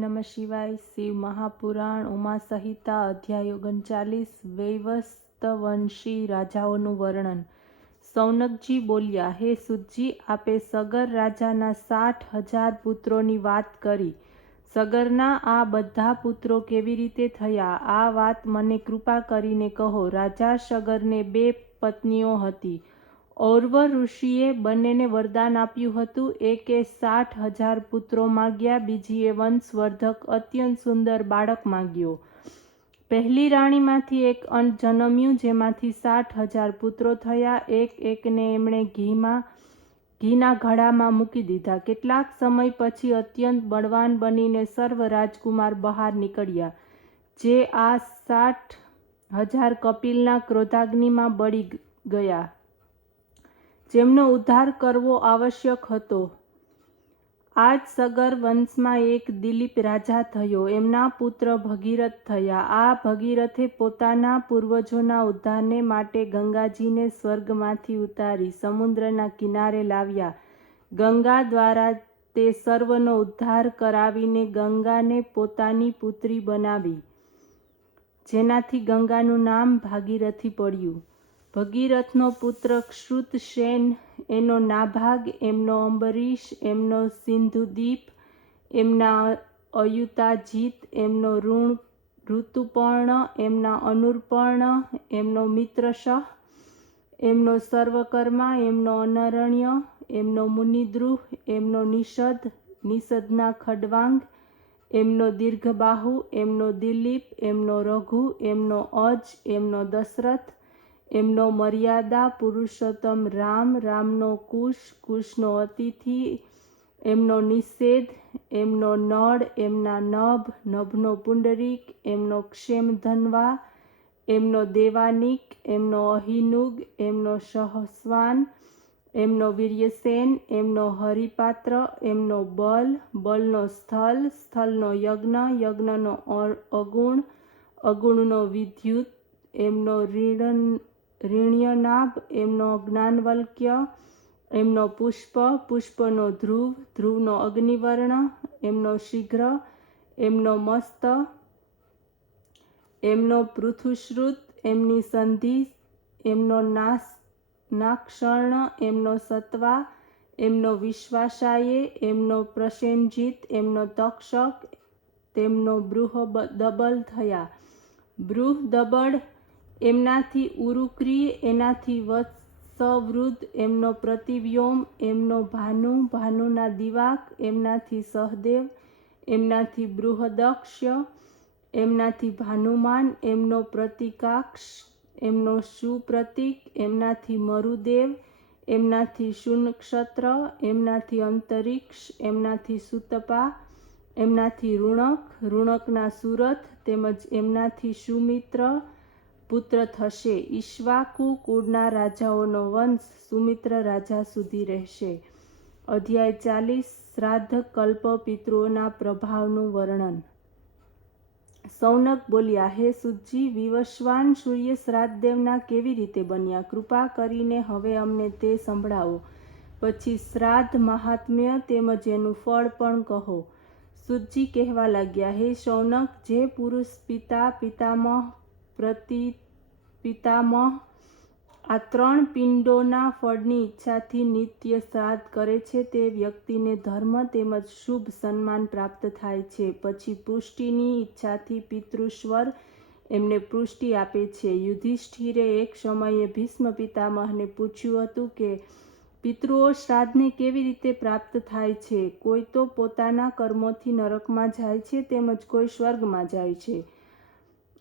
नमः शिवाय। शिव महापुराण उमा संहिता अध्याय 39 वैवस्वतवंशी राजाओનું વર્ણન। સૌનકજી બોલ્યા, હે સુતજી, આપે સગર રાજાના 60,000 પુત્રોની વાત કરી। સગરના આ બધા પુત્રો કેવી રીતે થયા, આ વાત મને કૃપા કરીને કહો। રાજા સગરને 2 પત્નીઓ હતી। ઔરવ ઋષિએ બંનેને વરદાન આપ્યું હતું। એકે 60,000 પુત્રો માગ્યા, બીજીએ વંશવર્ધક અત્યંત સુંદર બાળક માગ્યો। પહેલી રાણીમાંથી એક અંટ જન્મ્યું, જેમાંથી 60,000 પુત્રો થયા। એકને એમણે ઘીના ઘડામાં મૂકી દીધા। કેટલાક સમય પછી અત્યંત બળવાન બનીને સર્વ રાજકુમાર બહાર નીકળ્યા, જે આ 60,000 કપિલના ક્રોધાગ્નિમાં બળી ગયા, જેમનો ઉદ્ધાર કરવો આવશ્યક હતો। આ જ સગર વંશમાં એક દિલીપ રાજા થયો। એમના પુત્ર ભગીરથ થયા। આ ભગીરથે પોતાના પૂર્વજોના ઉદ્ધારને માટે ગંગાજીને સ્વર્ગમાંથી ઉતારી સમુદ્રના કિનારે લાવ્યા। ગંગા દ્વારા તે સર્વનો ઉદ્ધાર કરાવીને ગંગાને પોતાની પુત્રી બનાવી, જેનાથી ગંગાનું નામ ભાગીરથી પડ્યું। ભગીરથનો પુત્ર શ્રુતસેન, એનો નાભાગ, એમનો અંબરીશ, એમનો સિંધુદીપ, એમના અયુતાજીત, એમનો ઋતુપર્ણ, એમના અનુર્પર્ણ, એમનો મિત્રશહ, એમનો સર્વકર્મા, એમનો અનરણ્ય, એમનો મુનિદ્રુહ, એમનો નિષદના ખડવાંગ, એમનો દીર્ઘબાહુ, એમનો દિલીપ, એમનો રઘુ, એમનો અજ, એમનો દશરથ, એમનો મર્યાદા પુરુષોત્તમ રામ, રામનો કુશ, કુશનો અતિથિ, એમનો નિષેધ, એમનો નળ, એમના નભ, નભનો પુંડરીક, એમનો ક્ષેમધન્વા, એમનો દેવાનિક, એમનો અહિનુગ, એમનો સહસ્વાન, એમનો વીર્યસેન, એમનો હરિપાત્ર, એમનો બલ, બલનો સ્થલ, સ્થલનો યજ્ઞ, યજ્ઞનો અગુણ, અગુણનો વિદ્યુત, એમનો રિણ્યનાભ, એમનો જ્ઞાનવલ્ક્ય, એમનો પુષ્પ, પુષ્પનો ધ્રુવ, ધ્રુવનો અગ્નિવર્ણ, એમનો શીઘ્ર, એમનો મસ્ત, એમનો પૃથુશ્રુત, એમની સંધિ, એમનો નાક્ષર્ણ, એમનો સત્વા, એમનો વિશ્વાસાયે, એમનો પ્રસેનજીત, એમનો તક્ષક, તેમનો બૃહદબલ થયા। બૃહદબળ એમનાથી ઉરુક્રી, એનાથી વત્સવૃદ્ધ, એમનો પ્રતિવ્યોમ, એમનો ભાનુ, ભાનુના દિવાક, એમનાથી સહદેવ, એમનાથી બૃહદક્ષ, એમનાથી ભાનુમાન, એમનો પ્રતિકાક્ષ, એમનો સુપ્રતિક, એમનાથી મરુદેવ, એમનાથી શુનક્ષત્ર, એમનાથી અંતરિક્ષ, એમનાથી સુતપા, એમનાથી રુણક, રુણકના સુરથ, તેમજ એમનાથી સુમિત્ર પુત્ર થશે। ઈક્ષ્વાકુ કુળના રાજાઓનો વંશ સુમિત્ર રાજા સુધી રહેશે। અધ્યાય 40 શ્રાદ્ધ કલ્પ પિતૃઓના પ્રભાવનું વર્ણન। સૌનક બોલ્યા, હે સુતજી, વિવસ્વાન સૂર્ય શ્રાદ્ધદેવના કેવી રીતે બન્યા? કૃપા કરીને હવે અમને તે સંભળાવો। પછી શ્રાદ્ધ મહાત્મ્ય તેમજ એનું ફળ પણ કહો। સુતજી કહેવા લાગ્યા, હે સૌનક, જે પુરુષ પિતા, પિતામહ, પ્રતિપિતામહ આ 3 પિંડોના ફળની ઈચ્છાથી નિત્ય શ્રાદ્ધ કરે છે, તે વ્યક્તિને ધર્મ તેમજ શુભ સન્માન પ્રાપ્ત થાય છે। પછી પુષ્ટિની ઈચ્છાથી પિતૃશ્વર એમને પુષ્ટિ આપે છે। યુધિષ્ઠિરે એક સમયે ભીષ્મ પિતામહને પૂછ્યું હતું કે પિતૃઓ શ્રાદ્ધને કેવી રીતે પ્રાપ્ત થાય છે? કોઈ તો પોતાના કર્મોથી નરકમાં જાય છે, તેમજ કોઈ સ્વર્ગમાં જાય છે।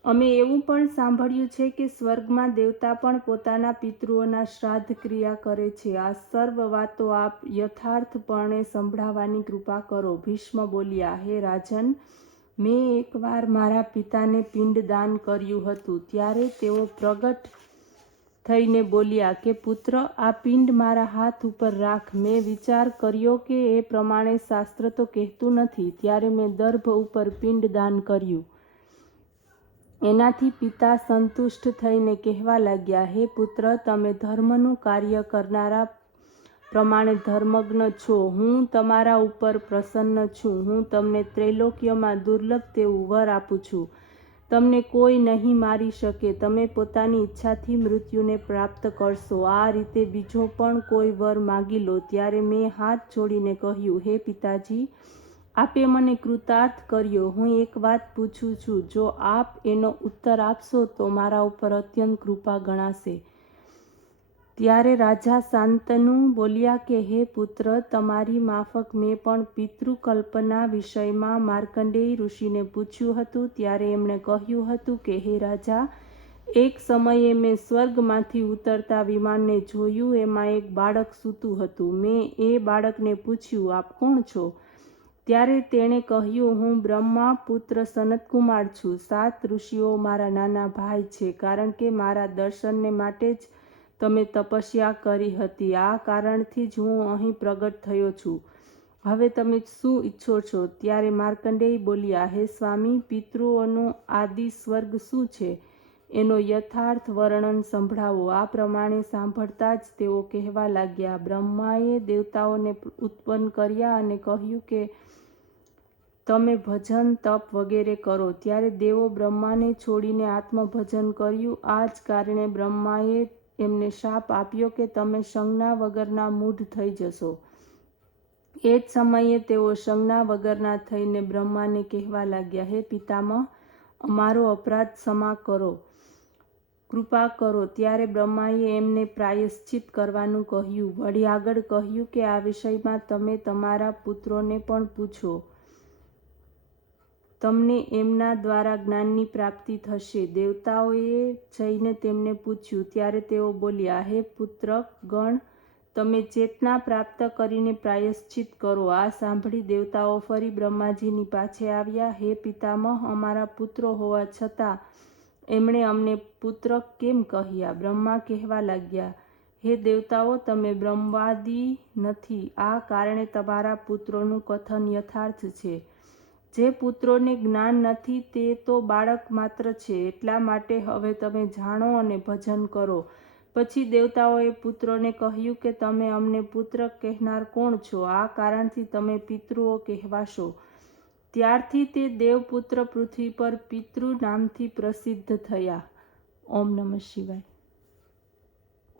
અમે એવું પણ સાંભળ્યું છે કે સ્વર્ગમાં દેવતા પણ પોતાના પિતૃઓના શ્રાદ્ધ ક્રિયા કરે છે। આ સર્વ વાતો આપ યથાર્થપણે સંભળાવવાની કૃપા કરો। ભીષ્મ બોલ્યા, હે રાજન, મેં એકવાર મારા પિતાને પિંડદાન કર્યું હતું। ત્યારે તેઓ પ્રગટ થઈને બોલ્યા કે પુત્ર, આ પિંડ મારા હાથ ઉપર રાખ। મેં વિચાર કર્યો કે એ પ્રમાણે શાસ્ત્ર તો કહેતું નથી, ત્યારે મેં દર્ભ ઉપર પિંડદાન કર્યું। એનાથી પિતા સંતુષ્ટ થઈને કહેવા લાગ્યા, હે પુત્ર, તમે ધર્મનું કાર્ય કરનારા પ્રમાણે ધર્મજ્ઞ છો. હું તમારા ઉપર પ્રસન્ન છું. હું તમને ત્રૈલોક્યમાં દુર્લભ તેવું વર આપું છું. તમને કોઈ નહીં મારી શકે. તમે પોતાની ઈચ્છાથી મૃત્યુને પ્રાપ્ત કરશો. આ રીતે બીજો પણ કોઈ વર માગી લો. ત્યારે મેં હાથ જોડીને કહ્યું, હે પિતાજી, આપે મને કૃતાર્થ કર્યો. હું એક વાત પૂછું છું. જો આપ એનો ઉત્તર આપશો તો મારા ઉપર અત્યંત કૃપા ગણાશે. ત્યારે રાજા શાંતનુ બોલ્યા કે હે પુત્ર, તમારી માફક મેં પણ પિતૃકલ્પના વિષયમાં માર્કંડેય ઋષિને પૂછ્યું હતું. ત્યારે એમણે કહ્યું હતું કે હે રાજા, એક સમયે મેં સ્વર્ગમાંથી ઉતરતા વિમાનને જોયું. એમાં એક બાળક સૂતું હતું. મેં એ બાળકને પૂછ્યું, આપ કોણ છો? ત્યારે તેણે કહ્યું, હું બ્રહ્મા પુત્ર સનતકુમાર છું. 7 ઋષિઓ મારા નાના ભાઈ છે. કારણ કે મારા દર્શનને માટે જ તમે તપસ્યા કરી હતી. આ કારણથી જ હું અહીં પ્રગટ થયો છું. હવે તમે શું ઈચ્છો છો? ત્યારે માર્કંડેય બોલ્યા, હે સ્વામી, પિતૃઓનો આદિ સ્વર્ગ શું છે એનો યથાર્થ વર્ણન સંભળાવો. આ પ્રમાણે સાંભળતા જ તેઓ કહેવા લાગ્યા, બ્રહ્માએ દેવતાઓને ઉત્પન્ન કર્યા અને કહ્યું કે તમે ભજન તપ વગેરે કરો. ત્યારે દેવો બ્રહ્માને છોડીને આત્મભજન કર્યું. આ જ કારણે બ્રહ્માએ એમને શાપ આપ્યો કે તમે સંજ્ઞા વગરના મૂઢ થઈ જશો. એ જ સમયે તેઓ સંજ્ઞા વગરના થઈને બ્રહ્માને કહેવા લાગ્યા, હે પિતામહ, અમારો અપરાધ ક્ષમા કરો, કૃપા કરો. ત્યારે બ્રહ્માએ એમને પ્રાયશ્ચિત કરવાનું કહ્યું. વળી આગળ કહ્યું કે આ વિષયમાં તમે તમારા પુત્રોને પણ પૂછો. તમને એમના દ્વારા જ્ઞાનની પ્રાપ્તિ થશે. દેવતાઓએ જઈને તેમને પૂછ્યું. ત્યારે તેઓ બોલ્યા, હે પુત્ર ગણ, તમે ચેતના પ્રાપ્ત કરીને પ્રાયશ્ચિત કરો. આ સાંભળી દેવતાઓ ફરી બ્રહ્માજીની પાસે આવ્યા. હે પિતામહ, અમારા પુત્રો હોવા છતાં એમણે અમને પુત્ર કેમ કહ્યા? બ્રહ્મા કહેવા લાગ્યા, હે દેવતાઓ, તમે બ્રહ્મવાદી નથી. આ કારણે તમારા પુત્રોનું કથન યથાર્થ છે. જે પુત્રોને જ્ઞાન નથી તે તો બાળક માત્ર છે. એટલા માટે હવે તમે જાણો અને ભજન કરો. પછી દેવતાઓએ પુત્રોને કહ્યું કે તમે અમને પુત્ર કહેનાર કોણ છો? આ કારણથી તમે પિતૃઓ કહેવાશો. ત્યારથી તે દેવપુત્ર પૃથ્વી પર પિતૃ નામથી પ્રસિદ્ધ થયા. ઓમ નમઃ શિવાય.